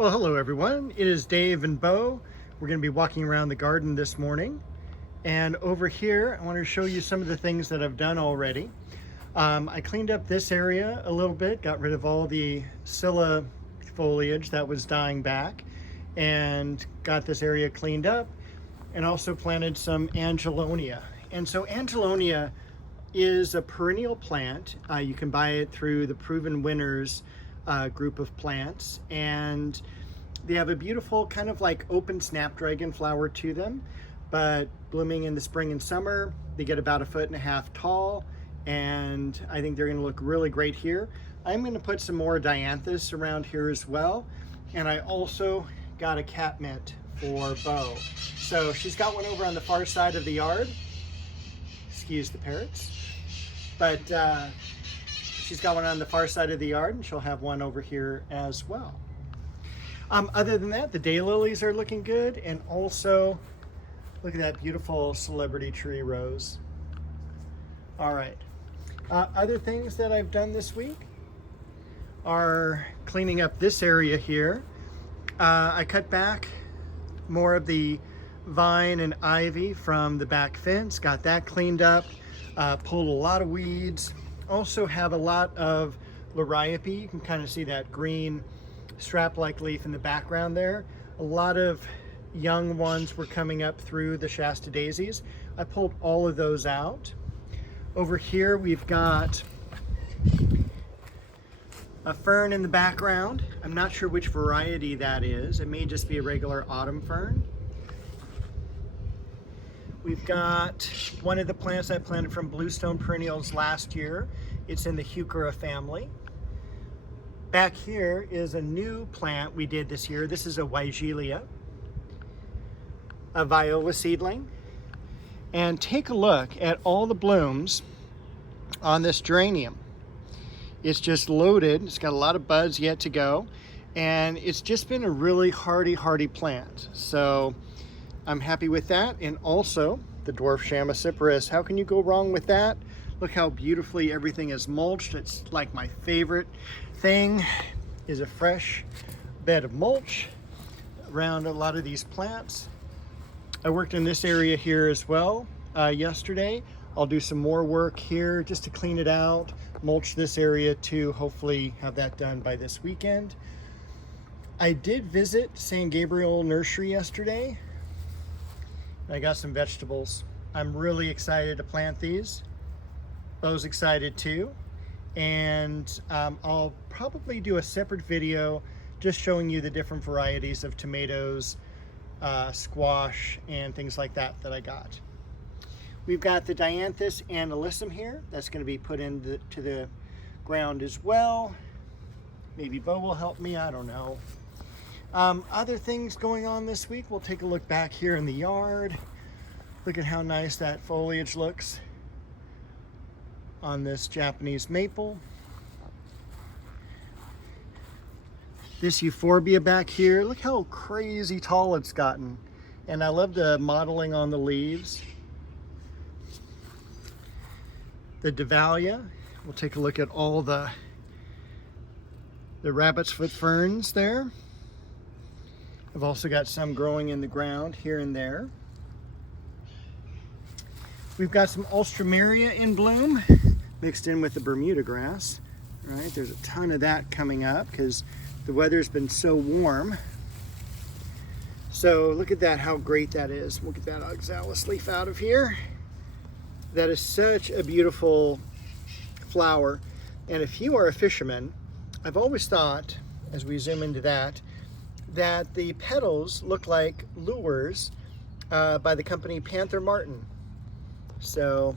Well, hello everyone. It is Dave and Bo. We're going to be walking around the garden this morning. And over here, I want to show you some of the things that I've done already. I cleaned up this area a little bit, got rid of all the scilla foliage that was dying back, and got this area cleaned up, and also planted some angelonia. And so angelonia is a perennial plant. You can buy it through the Proven Winners group of plants, and they have a beautiful kind of like open snapdragon flower to them, but blooming in the spring and summer. They get about 1.5 feet tall, and I think they're going to look really great here. I'm going to put some more dianthus around here as well, and I also got a catmint for Bo. So she's got one over on the far side of the yard. Excuse the parrots. But she's got one on the far side of the yard, and she'll have one over here as well. Other than that, the daylilies are looking good, and also look at that beautiful celebrity tree rose. All right. Other things that I've done this week are cleaning up this area here. I cut back more of the vine and ivy from the back fence, got that cleaned up, pulled a lot of weeds. Also have a lot of liriope. You can kind of see that green strap-like leaf in the background there. A lot of young ones were coming up through the Shasta daisies. I pulled all of those out. Over here we've got a fern in the background. I'm not sure which variety that is. It may just be a regular autumn fern. We've got one of the plants I planted from bluestone perennials last year. It's in the Heuchera family. Back here is a new plant we did this year. This is a Weigelia, a viola seedling. And take a look at all the blooms on this geranium. It's just loaded. It's got a lot of buds yet to go. And it's just been a really hardy plant. So I'm happy with that. And also the dwarf Chamaecyparis. How can you go wrong with that? Look how beautifully everything is mulched. It's like my favorite thing is a fresh bed of mulch around a lot of these plants. I worked in this area here as well yesterday. I'll do some more work here just to clean it out, mulch this area too, hopefully have that done by this weekend. I did visit San Gabriel Nursery yesterday. I got some vegetables. I'm really excited to plant these. Bo's excited too. And I'll probably do a separate video just showing you the different varieties of tomatoes, squash, and things like that that I got. We've got the dianthus and alyssum here. That's going to be put into the ground as well. Maybe Bo will help me, I don't know. Other things going on this week, we'll take a look back here in the yard. Look at how nice that foliage looks on this Japanese maple. This euphorbia back here, look how crazy tall it's gotten. And I love the modeling on the leaves. The Dahlia, we'll take a look at all the rabbit's foot ferns there. I've also got some growing in the ground here and there. We've got some Alstroemeria in bloom, mixed in with the Bermuda grass. Right, there's a ton of that coming up because the weather's been so warm. So look at that, how great that is. We'll get that oxalis leaf out of here. That is such a beautiful flower. And if you are a fisherman, I've always thought, as we zoom into that the petals look like lures by the company Panther Martin. So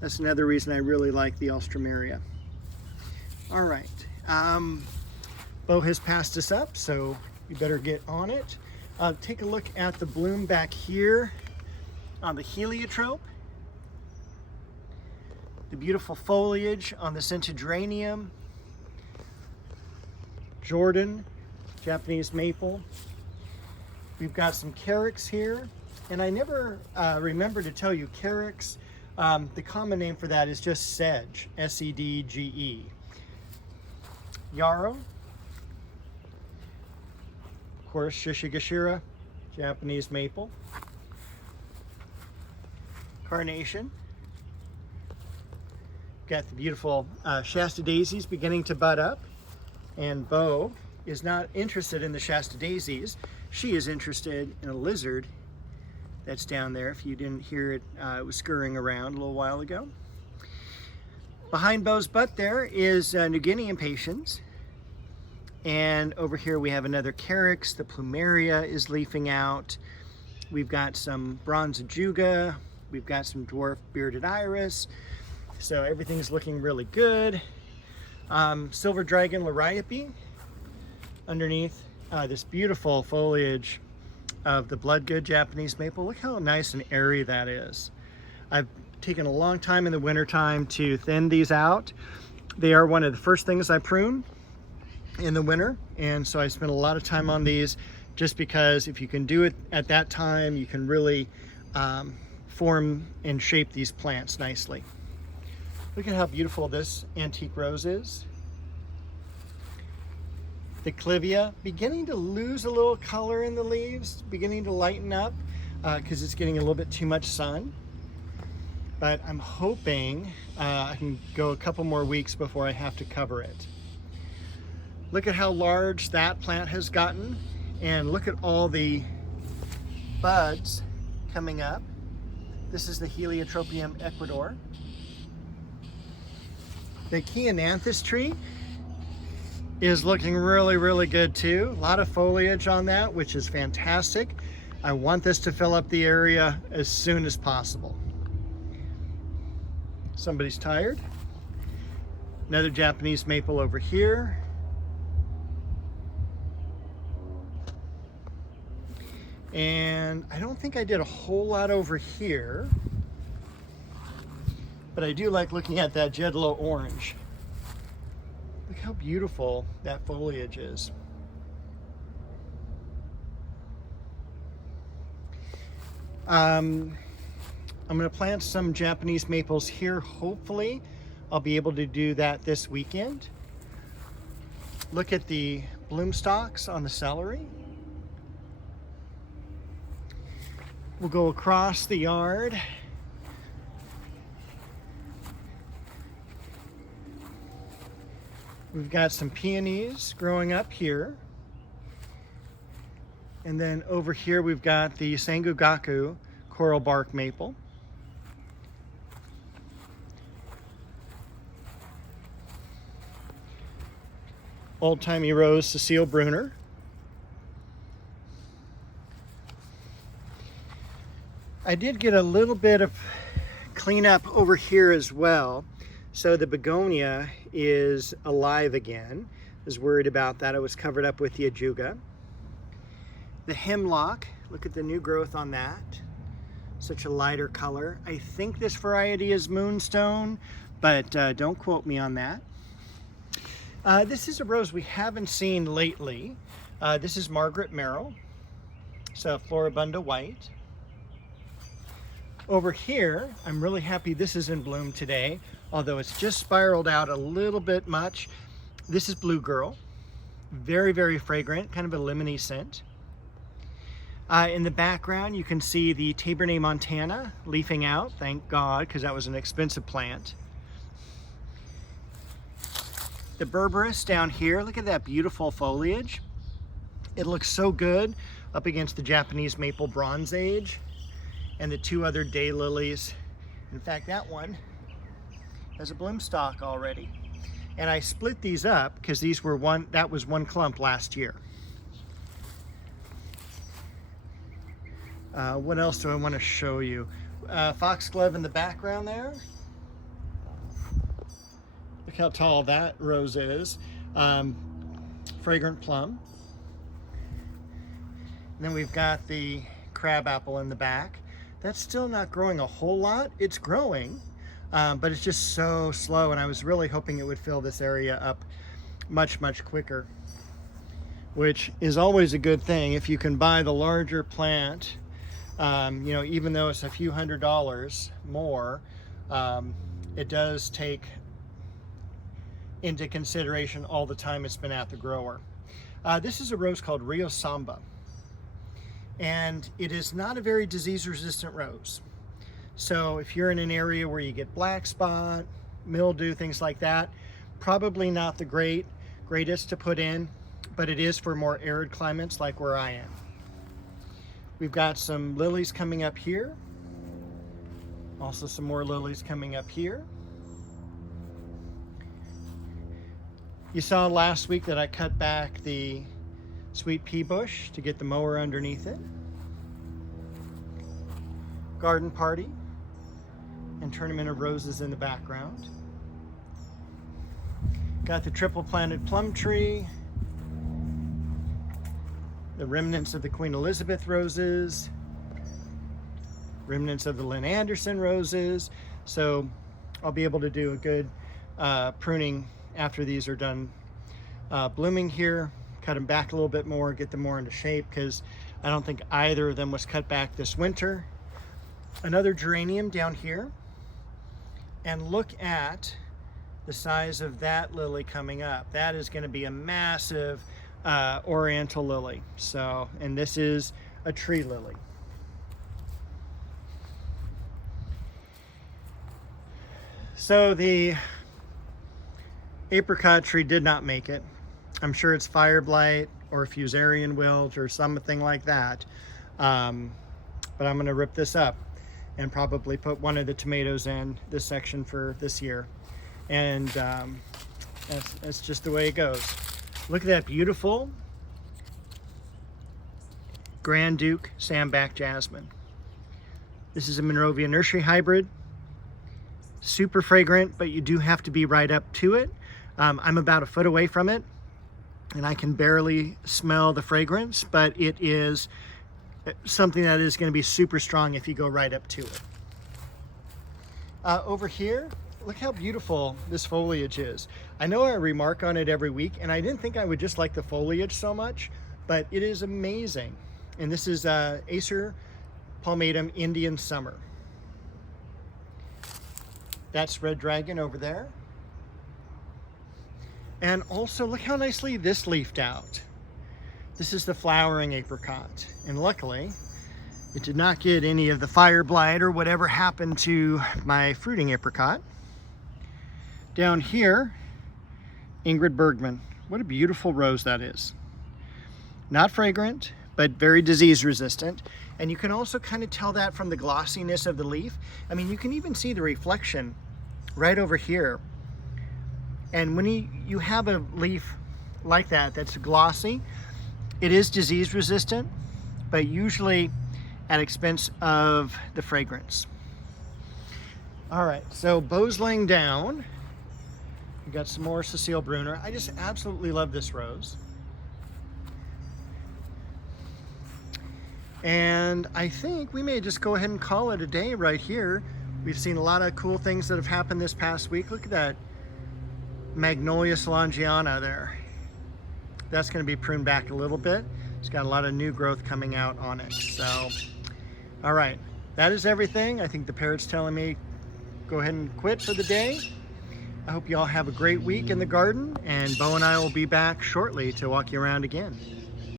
that's another reason I really like the Alstroemeria. All right, Bo has passed us up, so we better get on it. Take a look at the bloom back here on the heliotrope. The beautiful foliage on the centenarian, Jordan, Japanese maple. We've got some carex here, and I never remember to tell you carex. The common name for that is just sedge, S-E-D-G-E. Yarrow, course, Shishigashira, Japanese maple, carnation. Got the beautiful Shasta daisies beginning to bud up, and Bo is not interested in the Shasta daisies. She is interested in a lizard that's down there. If you didn't hear it, it was scurrying around a little while ago. Behind Bo's butt there is New Guinea impatiens. And over here we have another carex. The plumeria is leafing out. We've got some bronze ajuga. We've got some dwarf bearded iris. So everything's looking really good. Silver dragon liriope underneath this beautiful foliage of the bloodgood Japanese maple. Look how nice and airy that is. I've taken a long time in the wintertime to thin these out. They are one of the first things I prune in the winter, and so I spend a lot of time on these just because if you can do it at that time, you can really form and shape these plants nicely. Look at how beautiful this antique rose is. The clivia beginning to lose a little color in the leaves, beginning to lighten up because it's getting a little bit too much sun. But I'm hoping I can go a couple more weeks before I have to cover it. Look at how large that plant has gotten, and look at all the buds coming up. This is the Heliotropium ecuador. The Chiananthus tree is looking really, really good too. A lot of foliage on that, which is fantastic. I want this to fill up the area as soon as possible. Somebody's tired. Another Japanese maple over here. And I don't think I did a whole lot over here, but I do like looking at that Jedlo orange. Look how beautiful that foliage is. I'm going to plant some Japanese maples here. Hopefully I'll be able to do that this weekend. Look at the bloom stalks on the celery. We'll go across the yard. We've got some peonies growing up here. And then over here we've got the Sangugaku coral bark maple. Old-timey rose Cecile Bruner. I did get a little bit of cleanup over here as well. So the begonia is alive again. I was worried about that. It was covered up with the ajuga. The hemlock, look at the new growth on that. Such a lighter color. I think this variety is moonstone, but don't quote me on that. This is a rose we haven't seen lately. This is Margaret Merrill. So Floribunda white. Over here, I'm really happy this is in bloom today, although it's just spiraled out a little bit much. This is Blue Girl. Very, very fragrant, kind of a lemony scent. In the background, you can see the Tabernet Montana leafing out, thank God, because that was an expensive plant. The Berberis down here, look at that beautiful foliage. It looks so good up against the Japanese maple Bronze Age and the two other daylilies. In fact, that one has a bloom stalk already. And I split these up because these were that was one clump last year. What else do I want to show you? Foxglove in the background there. Look how tall that rose is. Fragrant plum. And then we've got the crabapple in the back. That's still not growing a whole lot. It's growing, but it's just so slow, and I was really hoping it would fill this area up much, much quicker, which is always a good thing. If you can buy the larger plant, you know, even though it's a few $100s more, it does take into consideration all the time it's been at the grower. This is a rose called Rio Samba, and it is not a very disease-resistant rose. So if you're in an area where you get black spot, mildew, things like that, probably not the greatest to put in, but it is for more arid climates like where I am. We've got some lilies coming up here. Also some more lilies coming up here. You saw last week that I cut back the sweet pea bush to get the mower underneath it. Garden party and tournament of roses in the background. Got the triple planted plum tree, the remnants of the Queen Elizabeth roses, remnants of the Lynn Anderson roses. So I'll be able to do a good pruning after these are done blooming here. Cut them back a little bit more, get them more into shape, because I don't think either of them was cut back this winter. Another geranium down here, and look at the size of that lily coming up. That is going to be a massive oriental lily. So, and this is a tree lily. So the apricot tree did not make it. I'm sure it's fire blight or fusarium wilt or something like that. But I'm going to rip this up and probably put one of the tomatoes in this section for this year. And that's just the way it goes. Look at that beautiful Grand Duke Sambac Jasmine. This is a Monrovia Nursery hybrid. Super fragrant, but you do have to be right up to it. I'm about a foot away from it, and I can barely smell the fragrance, but it is something that is going to be super strong if you go right up to it. Over here, look how beautiful this foliage is. I know I remark on it every week, and I didn't think I would just like the foliage so much, but it is amazing. And this is Acer palmatum Indian Summer. That's Red Dragon over there. And also look how nicely this leafed out. This is the flowering apricot. And luckily, it did not get any of the fire blight or whatever happened to my fruiting apricot. Down here, Ingrid Bergman. What a beautiful rose that is. Not fragrant, but very disease resistant. And you can also kind of tell that from the glossiness of the leaf. I mean, you can even see the reflection right over here. And when you have a leaf like that that's glossy, it is disease resistant, but usually at expense of the fragrance. All right, so Beau's laying down. We got some more Cecile Brunner. I just absolutely love this rose. And I think we may just go ahead and call it a day right here. We've seen a lot of cool things that have happened this past week. Look at that Magnolia Solangiana there. That's going to be pruned back a little bit. It's got a lot of new growth coming out on it. So, all right, that is everything. I think the parrot's telling me go ahead and quit for the day. I hope you all have a great week in the garden, and Beau and I will be back shortly to walk you around again.